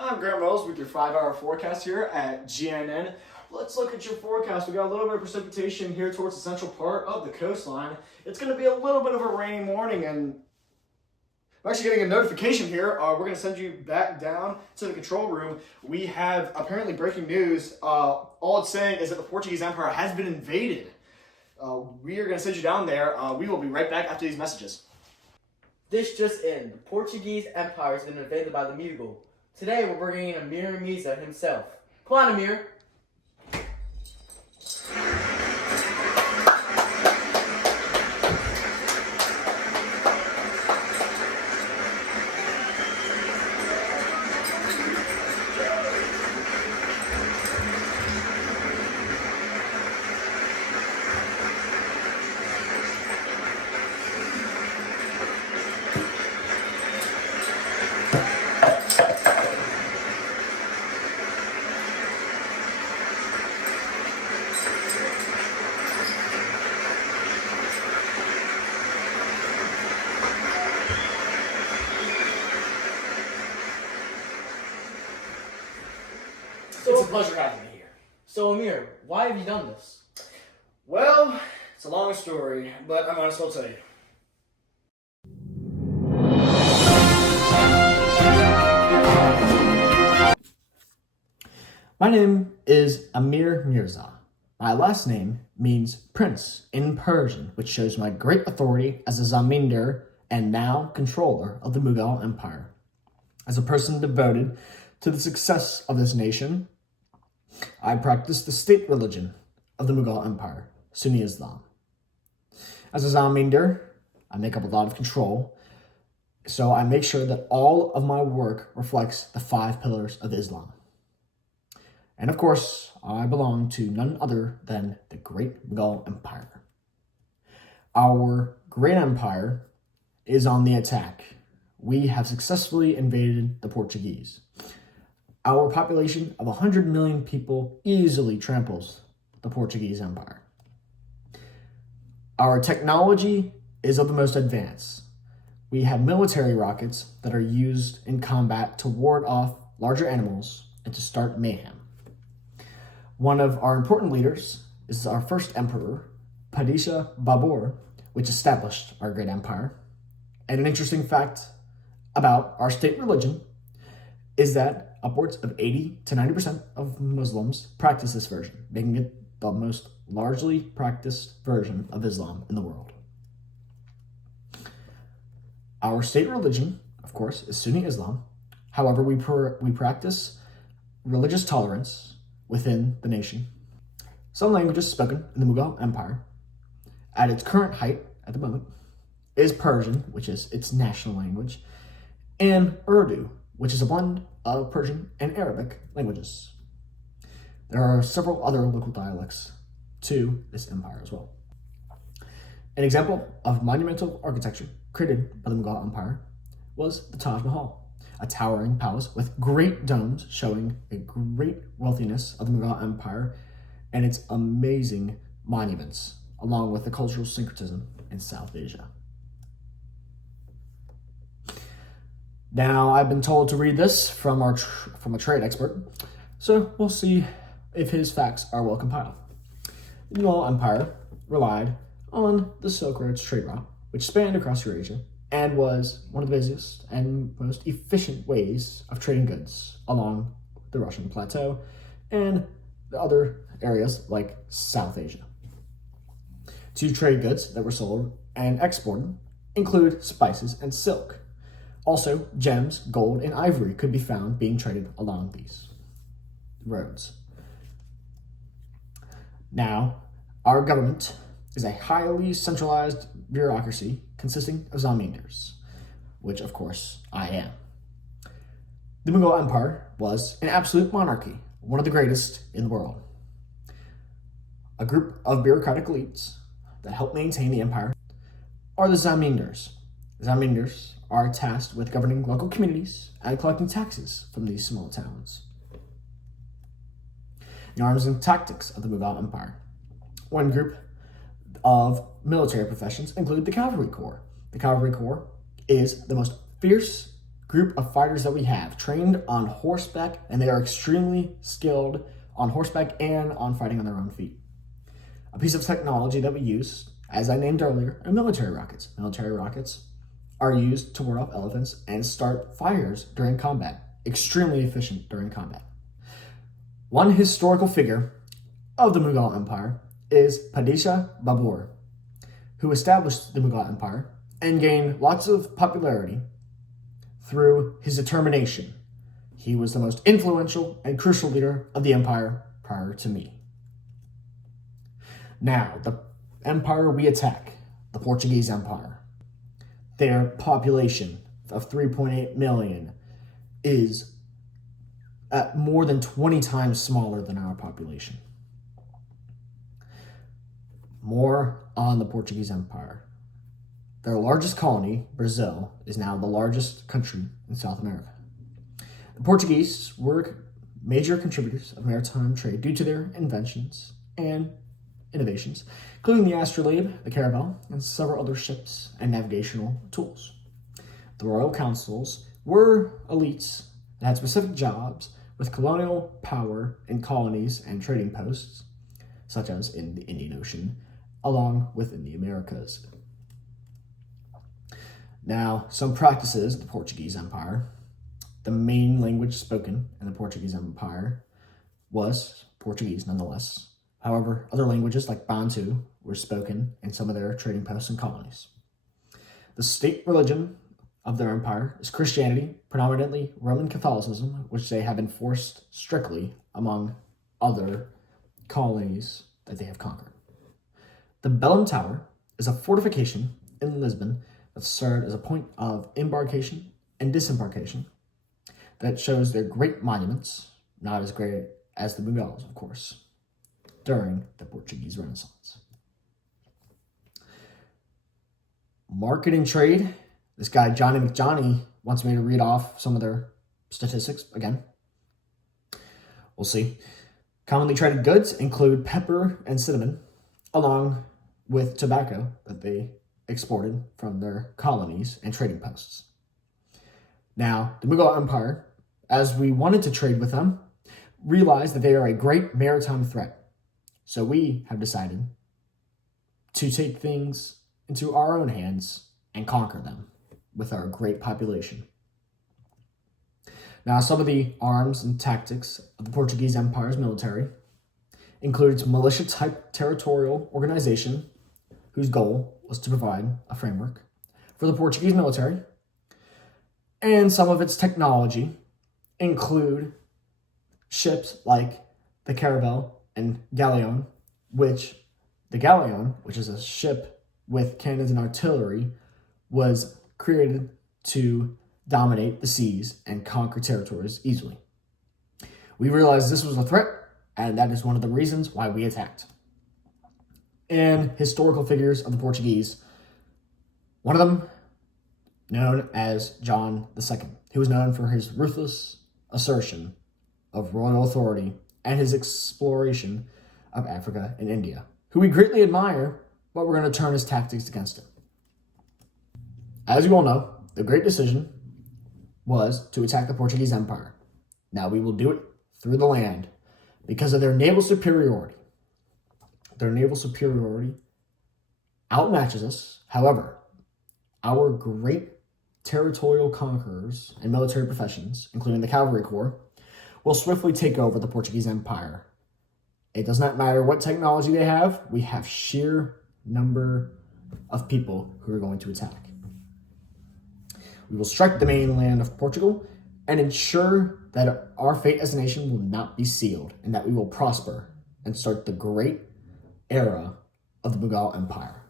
I'm Grant Mills with your 5-hour forecast here at GNN. Let's look at your forecast. We got a little bit of precipitation here towards the central part of the coastline. It's going to be a little bit of a rainy morning, and I'm actually getting a notification here. We're going to send you back down to the control room. We have apparently breaking news. All it's saying is that the Portuguese Empire has been invaded. We are going to send you down there. We will be right back after these messages. This just in, the Portuguese Empire has been invaded by the Mughal. Today we're bringing in Amir Mirza himself. Come on, Amir. It's a pleasure having me here. So Amir, why have you done this? Well, it's a long story, but I might as well tell you. My name is Amir Mirza. My last name means prince in Persian, which shows my great authority as a zamindar and now controller of the Mughal Empire. As a person devoted to the success of this nation, I practice the state religion of the Mughal Empire, Sunni Islam. As a zamindar, I make up a lot of control, so I make sure that all of my work reflects the 5 pillars of Islam. And of course, I belong to none other than the Great Mughal Empire. Our great empire is on the attack. We have successfully invaded the Portuguese. Our population of 100 million people easily tramples the Portuguese Empire. Our technology is of the most advanced. We have military rockets that are used in combat to ward off larger animals and to start mayhem. One of our important leaders is our first emperor, Padishah Babur, which established our great empire. And an interesting fact about our state religion is that upwards of 80 to 90% of Muslims practice this version, making it the most largely practiced version of Islam in the world. Our state religion, of course, is Sunni Islam. However, we practice religious tolerance within the nation. Some languages spoken in the Mughal Empire, at its current height at the moment, is Persian, which is its national language, and Urdu, which is a blend of Persian and Arabic languages. There are several other local dialects to this empire as well. An example of monumental architecture created by the Mughal Empire was the Taj Mahal, a towering palace with great domes showing a great wealthiness of the Mughal Empire and its amazing monuments, along with the cultural syncretism in South Asia. Now, I've been told to read this from a trade expert, so we'll see if his facts are well compiled. The Mughal Empire relied on the Silk Road's trade route, which spanned across Eurasia and was one of the busiest and most efficient ways of trading goods along the Russian plateau and the other areas like South Asia. To trade goods that were sold and exported include spices and silk. Also, gems, gold, and ivory could be found being traded along these roads. Now, our government is a highly centralized bureaucracy consisting of zamindars, which of course I am. The Mughal Empire was an absolute monarchy, one of the greatest in the world. A group of bureaucratic elites that help maintain the empire are the zamindars. Zamindars are tasked with governing local communities and collecting taxes from these small towns. The arms and tactics of the Mughal Empire. One group of military professions include the Cavalry Corps. The Cavalry Corps is the most fierce group of fighters that we have, trained on horseback, and they are extremely skilled on horseback and on fighting on their own feet. A piece of technology that we use, as I named earlier, are military rockets. Military rockets are used to ward off elephants and start fires during combat. Extremely efficient during combat. One historical figure of the Mughal Empire is Padishah Babur, who established the Mughal Empire and gained lots of popularity through his determination. He was the most influential and crucial leader of the empire prior to me. Now, the empire we attack, the Portuguese Empire, their population of 3.8 million is more than 20 times smaller than our population. More on the Portuguese Empire. Their largest colony, Brazil, is now the largest country in South America. The Portuguese were major contributors of maritime trade due to their inventions and innovations, including the astrolabe, the caravel, and several other ships and navigational tools. The royal councils were elites that had specific jobs with colonial power in colonies and trading posts, such as in the Indian Ocean, along with in the Americas. Now, some practices of the Portuguese Empire. The main language spoken in the Portuguese Empire was Portuguese nonetheless. However, other languages like Bantu were spoken in some of their trading posts and colonies. The state religion of their empire is Christianity, predominantly Roman Catholicism, which they have enforced strictly among other colonies that they have conquered. The Belém Tower is a fortification in Lisbon that served as a point of embarkation and disembarkation that shows their great monuments, not as great as the Mughals, of course, during the Portuguese Renaissance. Marketing trade. This guy, Johnny McJohnny, wants me to read off some of their statistics again. We'll see. Commonly traded goods include pepper and cinnamon, along with tobacco that they exported from their colonies and trading posts. Now, the Mughal Empire, as we wanted to trade with them, realized that they are a great maritime threat. So we have decided to take things into our own hands and conquer them with our great population. Now, some of the arms and tactics of the Portuguese Empire's military includes militia-type territorial organization whose goal was to provide a framework for the Portuguese military, and some of its technology include ships like the caravel and galleon, which is a ship with cannons and artillery, was created to dominate the seas and conquer territories easily. We realized this was a threat, and that is one of the reasons why we attacked. And historical figures of the Portuguese, one of them known as John II, who was known for his ruthless assertion of royal authority and his exploration of Africa and India, who we greatly admire, but we're going to turn his tactics against him. As you all know, the great decision was to attack the Portuguese Empire. Now we will do it through the land because of their naval superiority. Their naval superiority outmatches us. However, our great territorial conquerors and military professions, including the cavalry corps, will swiftly take over the Portuguese Empire. It does not matter what technology they have, we have sheer number of people who are going to attack. We will strike the mainland of Portugal and ensure that our fate as a nation will not be sealed and that we will prosper and start the great era of the Mughal Empire.